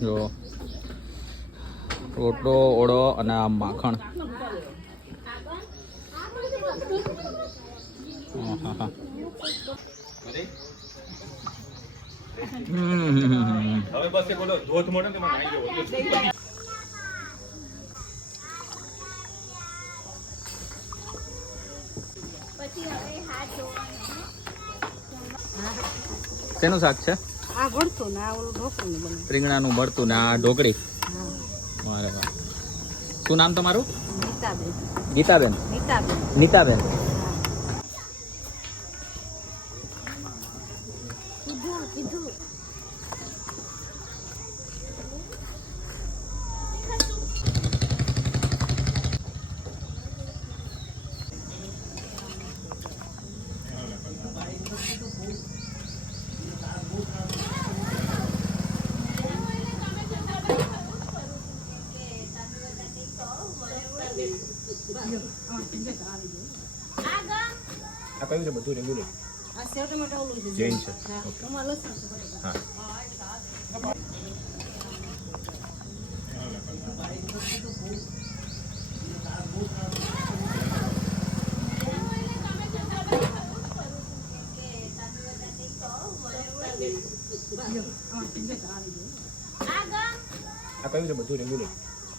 જો રોટલો ઓળો અને આ માખણ. હવે બસ બોલો ધોધ મોડે કે માં આવી ગયો. શેનું શાક છે? આ ભરતું ને આ ઓલું ઢોકળું બને. રીંગણાનું ભરતું ને આ ઢોકળી. વારે વાહ. શું નામ તમારું? નીતાબેન. ગીતાબેન? નીતાબેન. નીતાબેન. આ કયું છે બધું રેગ્યુલર? આ સેવ ટમેટા ઓલું છે. જૈન છે. હા. તમારે લસણ છે. હા. આ કયું છે બધું રેગ્યુલર?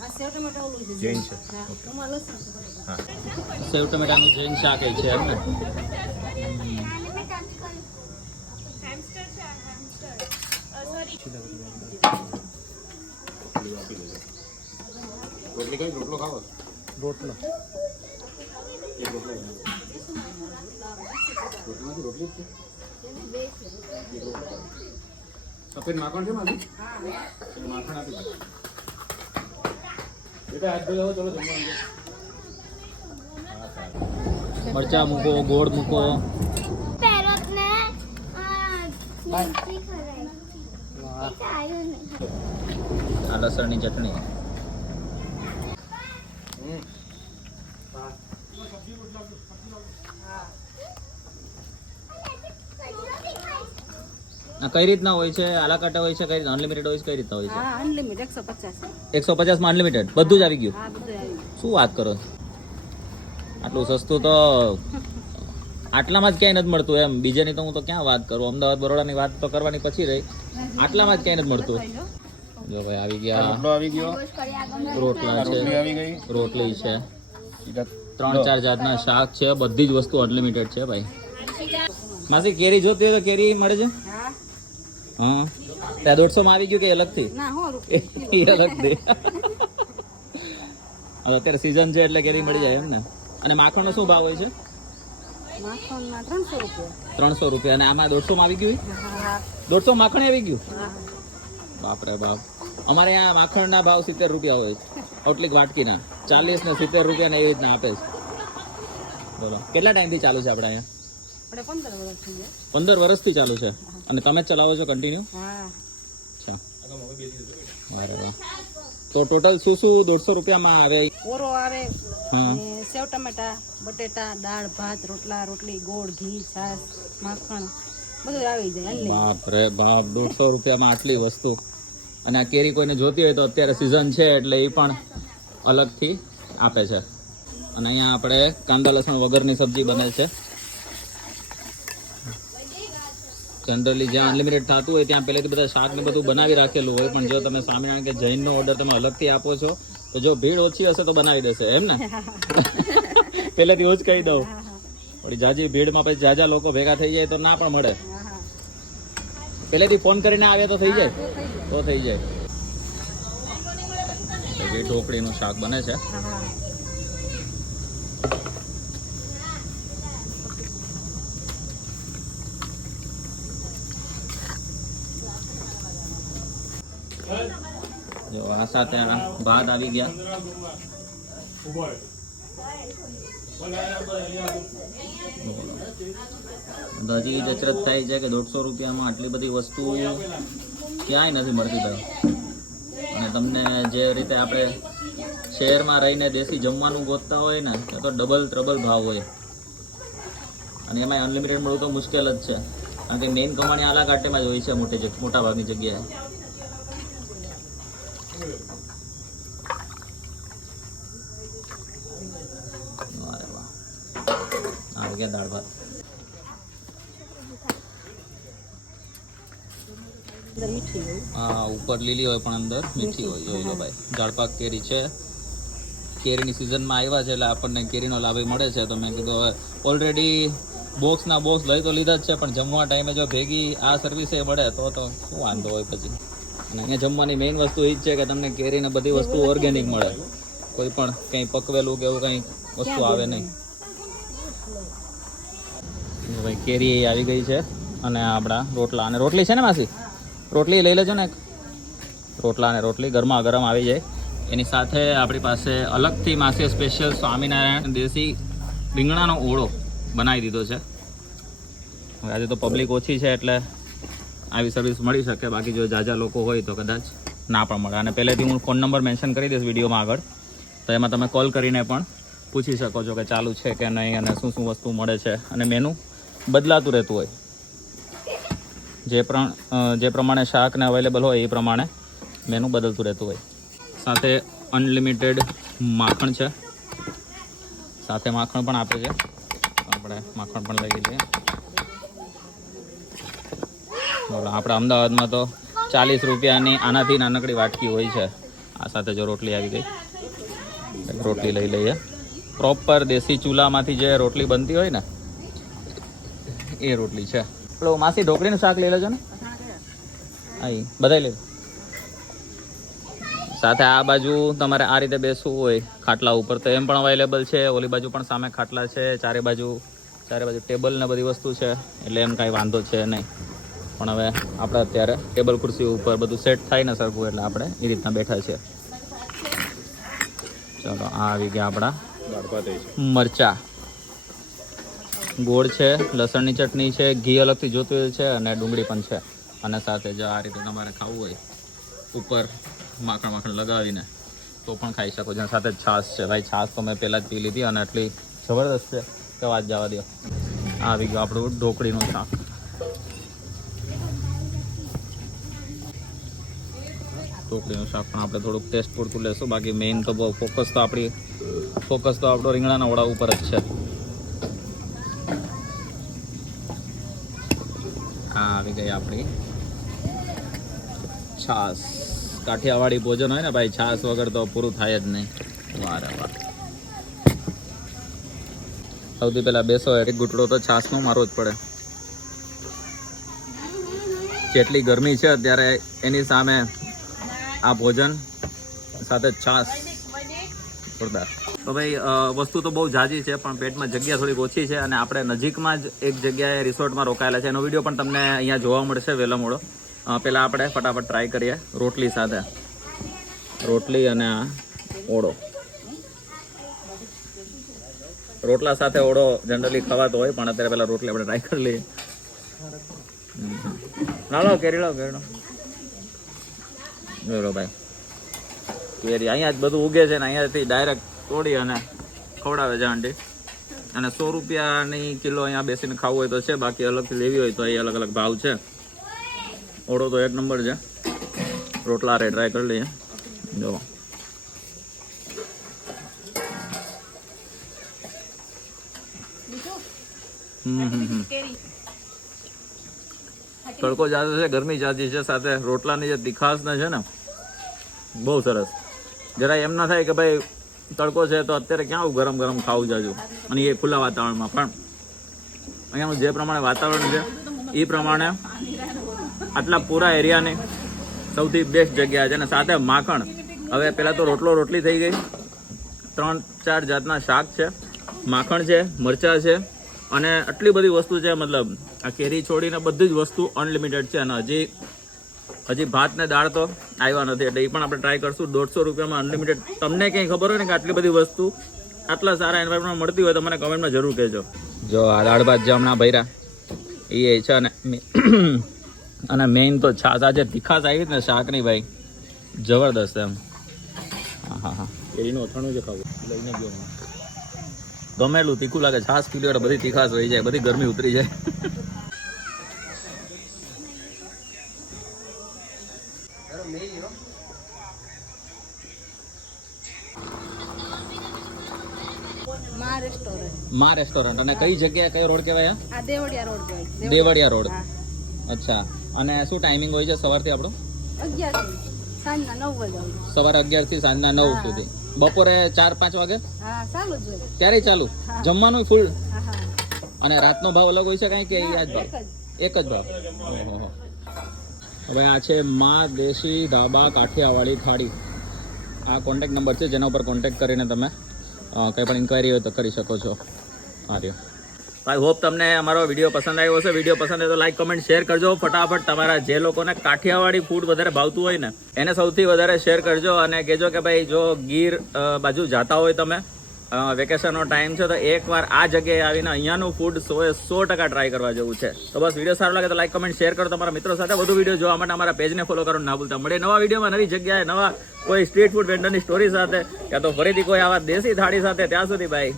આ સેવ ટમેટા ઓલું છે. જૈન છે. હા. તમારે લસણ છે. હા. સેવ ટમેટાનું જૈન શાક છે એમ ને? રોટલી કઈ રોટલો ખાવો? રોટલો. રોટલી છે. સફેદ માખણ છે મારું? માખણ આપી દો. બેટા હાથ ધોઈ આવો, ચલો જમવા. મરચા મૂકો, ગોળ મૂકો. આ લસણની ચટણી. કઈ રીતના હોય છે? આલા કાટા હોય છે? કઈ રીતના અનલિમિટેડ હોય છે? કઈ રીતના હોય છે? હા અનલિમિટેડ 150. 150 માં અનલિમિટેડ બધું જ આવી ગયું? હા બધું આવી. શું વાત કરો? આટલું સસ્તું તો આટલામાં જ ક્યાંય નથી મળતું એમ. બીજાની તો હું તો ક્યાં વાત કરું, અમદાવાદ બરોડાની વાત તો કરવાની પછી રહી. આટલામાં જ ક્યાંય નથી મળતું. જો ભાઈ આવી ગયા. રોટલો આવી ગયો. રોટલા છે, રોટલી આવી ગઈ. રોટલી છે, 3-4 જાતના શાક છે. બધી જ વસ્તુ અનલિમિટેડ છે ભાઈ. માસી કેરી જોતી હોય તો કેરી મળે છે? હા. હા. ત્યાં 150 માં આવી ગયું કે અલગથી? ના હો એ અલગથી. હવે અત્યારે સીઝન છે એટલે કેરી મળી જાય એમ ને. અને માખણનો શું ભાવ હોય છે? માખણના 300 રૂપિયા. 300 રૂપિયા. અને આમાં 150 માં આવી ગયું? હા. 150 માખણ આવી ગયું? હા. બાપરે બાપ. અમારે અહીંયા માખણના ભાવ 70 રૂપિયા હોય. આટલી વાટકીના 40 ને 70 રૂપિયા ને એવી રીતના આપે છે. બોલો કેટલા ટાઈમથી ચાલુ છે આપણે અહીંયા? આપણે 15 વર્ષ થઈ ગયા. 15 વર્ષથી ચાલુ છે. અને તમે જ ચલાવો છો કન્ટિન્યુ? હા. અચ્છા. વારે વાહ. તો ટોટલ શું શું 150 રૂપિયામાં આવે? ઓરો આવે, હા. ને સેવ ટમેટા, બટેટા, દાળ, ભાત, રોટલા, રોટલી, ગોળ, ઘી, છાશ, માખણ બધું આવી જાય. બાપ રે બાપ. 150 રૂપિયામાં આટલી વસ્તુ. અને આ કેરી કોઈને જોતી હોય તો અત્યારે સિઝન છે એટલે એ પણ અલગથી આપે છે. અને અહીંયા આપણે કાંદા લસણ વગરની સબ્જી બને છે. જનરલી જ્યાં અનલિમિટેડ થતું હોય ત્યાં પહેલેથી બધા શાક ને બધું બનાવી રાખેલું હોય. પણ જો તમે સ્વામિનારાયણ કે જૈનનો ઓર્ડર તમે અલગથી આપો છો તો જો ભીડ ઓછી હશે તો બનાવી દેશે એમ ને? પહેલેથી હું જ કહી દઉં. થોડી જાજી ભીડમાં પછી જાજા લોકો ભેગા થઈ જાય તો ના પણ મળે. પહેલેથી ફોન કરીને આવ્યા તો થઈ જાય? તો થઈ જાય. ઢોકળીનું શાક બને છે. જો આ સાથે ભાત આવી ગયા. હજી અચરજ થાય છે કે 150 રૂપિયામાં આટલી બધી વસ્તુ ક્યાંય નથી મળતી ભાઈ. અને તમને જે રીતે આપણે શહેરમાં રહીને દેશી જમવાનું ગોતતા હોય ને એ તો ડબલ ટ્રબલ ભાવ હોય. અને એમાં અનલિમિટેડ મળવું તો મુશ્કેલ જ છે. કારણ કે મેઇન કમાણી આલા કાંટેમાં જ હોય છે મોટા ભાગની જગ્યાએ. અરે વાહ, આવી ગયા દાળ ભાત. અંદર મીઠી હોય. હા, ઉપર લીલી હોય પણ અંદર મીઠી હોય. જોઈ લો ભાઈ, દાળ પાક કેરી છે. કેરીની સિઝનમાં આવ્યા છે એટલે આપણને કેરીનો લાભ મળે છે. તો મેં કીધું હવે ઓલરેડી બોક્સના બોક્સ લઈ તો લીધા જ છે, પણ જમવા ટાઈમે જો ભેગી આ સર્વિસ એ મળે તો શું વાંધો હોય પછી. અને અહીંયા જમવાની મેઇન વસ્તુ એ જ છે કે તમને કેરીને બધી વસ્તુ ઓર્ગેનિક મળે. કોઈ પણ કંઈ પકવેલું કે એવું કંઈ વસ્તુ આવે નહીં. ભાઈ કેરી આવી ગઈ છે અને આપણા રોટલા અને રોટલી છે ને માસી, રોટલી લઈ લેજો ને એક. રોટલા અને રોટલી ગરમા ગરમ આવી જાય. એની સાથે આપણી પાસે અલગથી માસી સ્પેશિયલ સ્વામિનારાયણ દેશી રીંગણાનો ઓળો બનાવી દીધો છે. હવે આજે તો પબ્લિક ઓછી છે એટલે આવી સર્વિસ મળી શકે, બાકી જો જાજા લોકો હોય તો કદાચ ના પણ મળે. અને પહેલેથી હું ફોન નંબર મેન્શન કરી દઈશ વિડીયોમાં આગળ, તો એમાં તમે કોલ કરીને પણ પૂછી શકો છો કે ચાલુ છે કે નહીં અને શું શું વસ્તુ મળે છે. અને મેનુ બદલાતું રહેતું હોય, જે પ્રમાણે શાકને અવેલેબલ હોય એ પ્રમાણે મેનુ બદલતું રહેતું હોય. સાથે અનલિમિટેડ માખણ છે, સાથે માખણ પણ આપે છે. આપણે માખણ પણ લઈ લઈએ. બોલો, આપણા અમદાવાદમાં તો 40 રૂપિયાની આનાથી નાનકડી વાટકી હોય છે. આ સાથે જો રોટલી આવી ગઈ, રોટલી લઈ લઈએ. પ્રોપર દેશી ચૂલામાંથી જે રોટલી બનતી હોય ને એ રોટલી છે. પેલો માસી ઢોકળીનું શાક લઈ લેજો ને. હા, બધાય લઈ. સાથે આ બાજુ તમારે આ રીતે બેસવું હોય ખાટલા ઉપર તો એમ પણ અવેલેબલ છે. ઓલી બાજુ પણ સામે ખાટલા છે. ચારે બાજુ ટેબલ ને બધી વસ્તુ છે, એટલે એમ કાંઈ વાંધો છે નહીં. પણ હવે આપણે અત્યારે ટેબલ ખુરશી ઉપર બધું સેટ થાય ને સરખું, એટલે આપણે એ રીતના બેઠા છીએ. ચલો, આ આવી ગયા આપણા મરચા, ગોળ છે, લસણની ચટણી છે, ઘી અલગથી જોતું હોય છે અને ડુંગળી પણ છે. અને સાથે જો આ રીતે તમારે ખાવું હોય ઉપર માખણ લગાવીને તો પણ ખાઈ શકો છો. સાથે છાશ છે ભાઈ, છાશ તો મેં પહેલાં જ પી લીધી અને એટલી જબરદસ્ત છે કે વાત જવા દો. આવી ગયું આપણું ઢોકળીનું શાક. ઢોકળીનું શાક પણ આપણે થોડુંક ટેસ્ટ પૂરતું લેશું, બાકી મેઇન તો બહુ ફોકસ તો આપણો રીંગણાના ઓળા ઉપર જ છે. હા, આવી ગઈ આપણી છાશ. કાઠિયાવાડી ભોજન હોય ને ભાઈ, છાશ વગર તો પૂરું થાય જ નહીં. વારે વાહ. સૌથી પહેલા બેસો એક ઘૂંટડો તો છાશનો મારવો જ પડે. જેટલી ગરમી છે અત્યારે એની સામે આ ભોજન સાથે છાશ જોરદાર. તો ભાઈ વસ્તુ તો બહુ ઝાઝી છે પણ પેટમાં જગ્યા થોડીક ઓછી છે. અને આપણે નજીકમાં જ એક જગ્યાએ રિસોર્ટમાં રોકાયેલા છે, એનો વિડીયો પણ તમને અહીંયા જોવા મળશે વહેલો મોડો. પહેલાં આપણે ફટાફટ ટ્રાય કરીએ રોટલી સાથે. રોટલી અને આ ઓળો. રોટલા સાથે ઓળો જનરલી ખવાતો હોય, પણ અત્યારે પહેલાં રોટલી આપણે ટ્રાય કરી લઈએ. લાવો કેરીડો જોયો ભાઈ, કેરી અહીંયા જ બધું ઉગે છે ને અહીંયાથી ડાયરેક્ટ તોડી અને ખવડાવે છે આંટી. અને 100 રૂપિયાની કિલો અહીંયા બેસીને ખાવું હોય તો છે, બાકી અલગથી લેવી હોય તો એ અલગ અલગ ભાવ છે. ઓળો તો એક નંબર છે. રોટલા રે ટ્રાય કરી લઈએ. જો તડકો જાજો છે, ગરમી જાજી છે, સાથે રોટલાની જે તીખાશ છે ને બહુ સરસ. જરા એમ ના થાય કે ભાઈ તડકો છે તો અત્યારે ક્યાં ગરમ ગરમ ખાવું જાજુ, અને એ ખુલ્લા વાતાવરણમાં. પણ અહીંયાનું જે પ્રમાણે વાતાવરણ છે એ પ્રમાણે આટલા પૂરા એરિયાની સૌથી બેસ્ટ જગ્યા છે. અને સાથે માખણ. હવે પહેલાં તો રોટલી થઈ ગઈ, 3-4 જાતના શાક છે, માખણ છે, મરચાં છે અને આટલી બધી વસ્તુ છે. મતલબ આ કેરી છોડીને બધી જ વસ્તુ અનલિમિટેડ છે. અને હજી ભાત ને દાળ તો આવ્યા નથી, એટલે એ પણ આપણે ટ્રાય કરશું. 150 રૂપિયામાં અનલિમિટેડ. તમને ક્યાંય ખબર હોય ને કે આટલી બધી વસ્તુ આટલા સારા એન્વાયરમેન્ટમાં મળતી હોય તો મને કમેન્ટમાં જરૂર કહેજો. જો આ દાળ ભાત જે હમણાં ભર્યા એ છે. અને મેઇન તો છાશ. આજે તીખાશ આવી ને શાકની ભાઈ જબરદસ્ત એમ. હા કેરીનું અથાણું જે ખાવું લઈને ગયો ગમેલું તીખું લાગે. છાશ પીલી એટલે બધી તીખાશ રહી જાય, બધી ગરમી ઉતરી જાય. માં રેસ્ટોરન્ટ. માં રેસ્ટોરન્ટ. અને કઈ જગ્યાએ કયો રોડ કહેવાય આ? આ દેવડિયા રોડ કહેવાય. દેવડિયા રોડ. હા. અચ્છા. અને શું ટાઈમિંગ હોય છે સવારથી આપણો? 11 થી સાંજના 9 વાગે આવું. સવારે 11 થી સાંજના 9 સુધી. બપોરે 4-5 વાગે હા ચાલુ જ હોય. ત્યારે ચાલુ? જમવાનું ફૂલ? હા હા અને રાતનો ભાવ અલગ હોય છે કાંઈ કે આ જ ભાવ? એક જ. એક જ ભાવ. ઓહો. હવે આ છે માં દેશી ઢાબા કાઠિયાવાડી થાળી. આ કોન્ટેક્ટ નંબર છે જેના ઉપર કોન્ટેક્ટ કરીને તમે કંઈ પણ ઇન્ક્વાયરી હોય તો કરી શકો છો. હા રહ્યો. આઈ હોપ તમને અમારો વિડીયો પસંદ આવ્યો હશે. વિડીયો પસંદ આવે તો લાઈક કમેન્ટ શેર કરજો ફટાફટ. તમારા જે લોકોને કાઠિયાવાડી ફૂડ વધારે ભાવતું હોય ને એને સૌથી વધારે શેર કરજો અને કહેજો કે ભાઈ જો ગીર બાજુ જાતા હોય તમે વેકેશનનો ટાઈમ છે તો એકવાર આ જગ્યાએ આવીને અહીંયાનું ફૂડ 100% ટ્રાય કરવા જેવું છે. તો બસ વિડીયો સારો લાગે તો લાઈક કમેન્ટ શેર કરો. તમારા મિત્રો સાથે વધુ વિડીયો જોવા માટે અમારા પેજને ફોલો કરવાનું ના ભૂલતા. મળે નવા વિડીયોમાં નવી જગ્યાએ નવા કોઈ સ્ટ્રીટ ફૂડ વેન્ડરની સ્ટોરી સાથે યા તો ફરીથી કોઈ આવા દેશી થાળી સાથે. ત્યાં સુધી બાય.